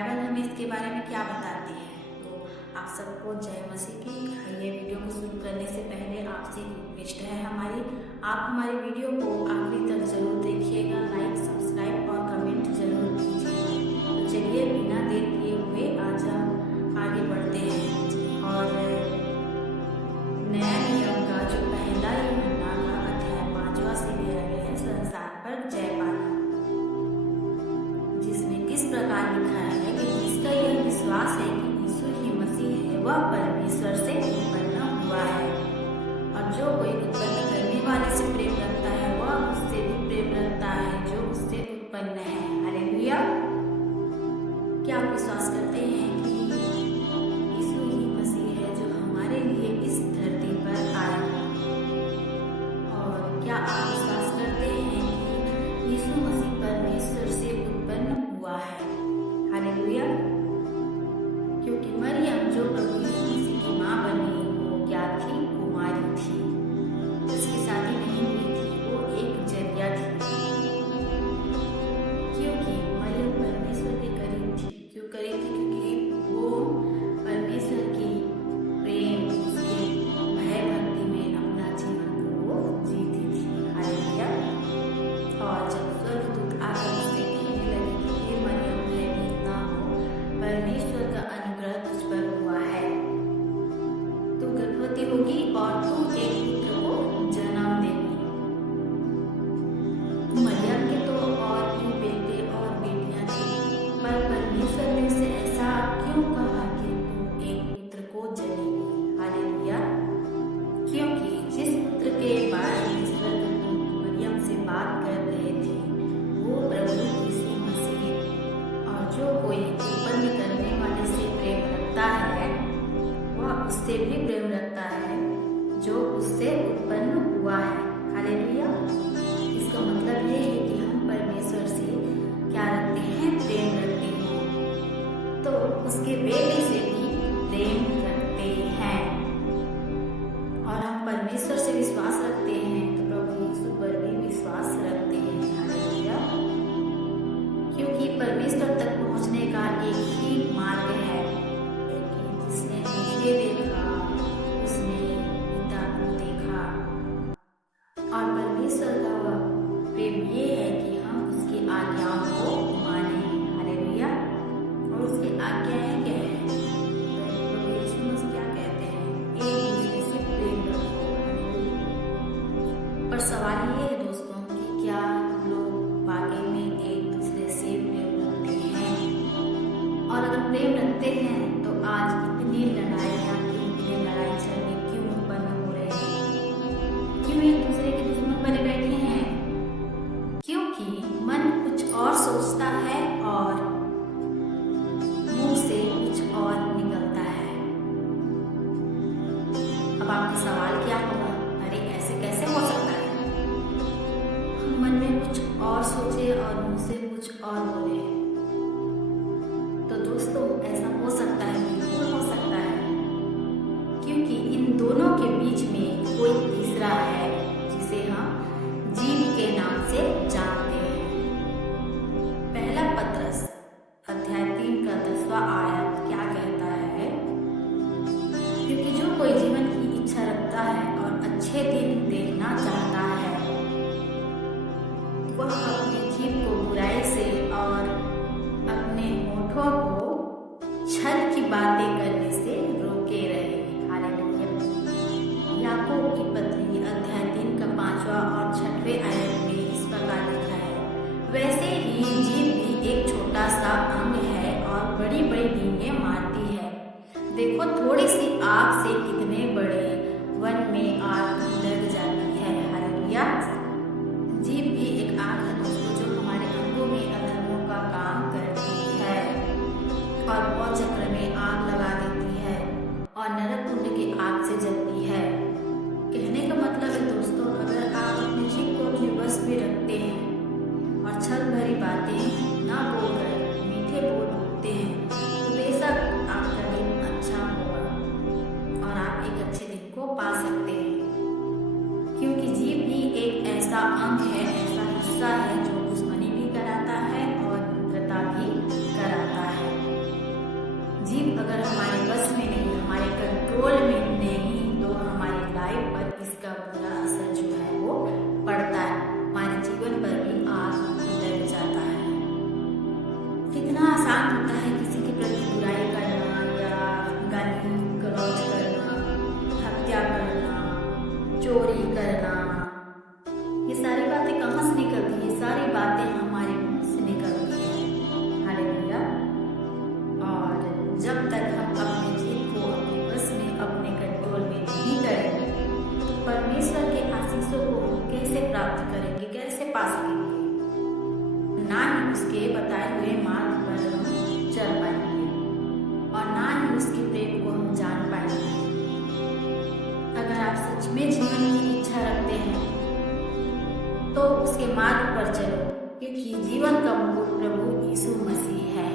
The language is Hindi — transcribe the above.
बाइबल हमें इसके बारे में क्या बताती है। तो आप सबको जय मसीह की। ये वीडियो को शुरू करने से पहले आपसे रिक्वेस्ट है हमारी, आप हमारी वीडियो को आखिरी तक जरूर देखिएगा, लाइक सब्सक्राइब और कमेंट जरूर कीजिए। तो चलिए बिना देर किए हुए आज हम आगे बढ़ते हैं और नया नियम का जो पहला यूहन्ना का अध्याय 5वां से लिया गया है संसार पर जयपाल, जिसमें किस प्रकार लिखा है कि जिसका यह विश्वास है कि यीशु ही मसीह है, वह परमेश्वर से उत्पन्न हुआ है, और जो कोई उत्पन्न करने वाले से प्रेम रखता है वह उससे भी प्रेम रखता है जो उससे उत्पन्न है। हालेलुया। क्या आप विश्वास करते हैं कि यीशु ही मसीह है जो हमारे लिए इस धरती पर आया? और क्या आप विश्वास करते हैं कि यीशु मसीह परमेश्वर से उत्पन्न हुआ है? हालेलुया। क्योंकि मरियम जो प्रभु यीशु मसीह की मां बनी वो क्या थी? कुमारी थी, उसकी शादी नहीं हुई थी, वो एक जरिया थी। क्योंकि मरियम परमेश्वर के करीब थी। क्यों करीब थी? क्योंकि वो परमेश्वर की प्रेम, उसके भय भक्ति में अपना जीवन को वो जीती थी। हालेलुया। और जब स्वर्गदूत आकर उससे कहने लगे कि हे मरियम, भयभीत ना हो, परमेश्वर का अनुग्रह तुझ पर हुआ है, तू गर्भवती होगी और तू एक पुत्र को जन्म देगी। मरियम के तो और भी बेटे और बेटियां थी, पर परमेश्वर ने उसे ऐसा क्यों कहा कि तू एक पुत्र को जनेगी? हालेलुया। क्योंकि जिस पुत्र के बारे में स्वर्गदूत मरियम से बात कर रहे थे वो प्रभु यीशु मसीह, और जो कोई उत्पन्न करने वाले से प्रेम रखता है वह उससे भी प्रेम रखता है जो उससे उत्पन्न हुआ है। हालेलुया। इसका मतलब ये है कि हम परमेश्वर से क्या रखते हैं? प्रेम रखते हैं, तो उसके बेटे से भी प्रेम रखते हैं। और हम परमेश्वर से विश्वास रखते हैं तो प्रभु यीशु पर भी विश्वास रखते हैं। हालेलुया। क्योंकि परमेश्वर तक पहुंचने का एक ही मार्ग है कि जिसने मुझे देखा उसने पिता को देखा। और परमेश्वर का प्रेम ये है कि हम उसकी आज्ञाओं को माने। हालेलुया। और उसकी आज्ञाएं क्या है? प्रभु यीशु मसीह क्या कहते हैं? एक दूसरे से प्रेम रखो। पर सवाल ये है दोस्तों कि क्या लोग वाकई में एक दूसरे से प्रेम रखते हैं? और अगर प्रेम रखते हैं तो आज इतनी लड़ाइयाँ, इतने लड़ाई झगड़े क्यों उत्पन्न हो रहे हैं? क्यों एक दूसरे के दुश्मन बने बैठे हैं? क्योंकि मन कुछ और सोचता है और मुंह से कुछ और निकलता है। अब आपका सवाल क्या होगा? अरे ऐसे कैसे हो सकता है? हम मन में कुछ और सोचे और मुंह से कुछ और बोले। तो दोस्तों ऐसा हो सकता है, बिल्कुल हो सकता है, क्योंकि इन दोनों के बीच में कोई तीसरा है जिसे हम जीव के नाम से जानते हैं। पहला पत्रस अध्याय 3 का 10वां आयत क्या कहता है? क्योंकि जो कोई जीवन की इच्छा रखता है और अच्छे दिन देखना चाहता है वह अपने जीव को बुराई से और अपने होठों को छल की बातें करने से रोके रहे। हालेलुया। याकूब की पत्री अध्याय 3 का 5वां और 6वें आयत में इस प्रकार लिखा है, वैसे ही जीभ भी एक छोटा सा अंग है और बड़ी बड़ी डींगे मारती है। देखो थोड़ी सी आग से कितने बड़े वन में आग लग जाती है। हालेलुया। पा सकेंगे, ना ही उसके बताए हुए मार्ग पर हम चल पाएंगे और ना ही उसके प्रेम को हम जान पाएंगे। अगर आप सच में जीवन की इच्छा रखते हैं तो उसके मार्ग पर चलो, क्योंकि जीवन का मुकुट प्रभु यीशु मसीह है।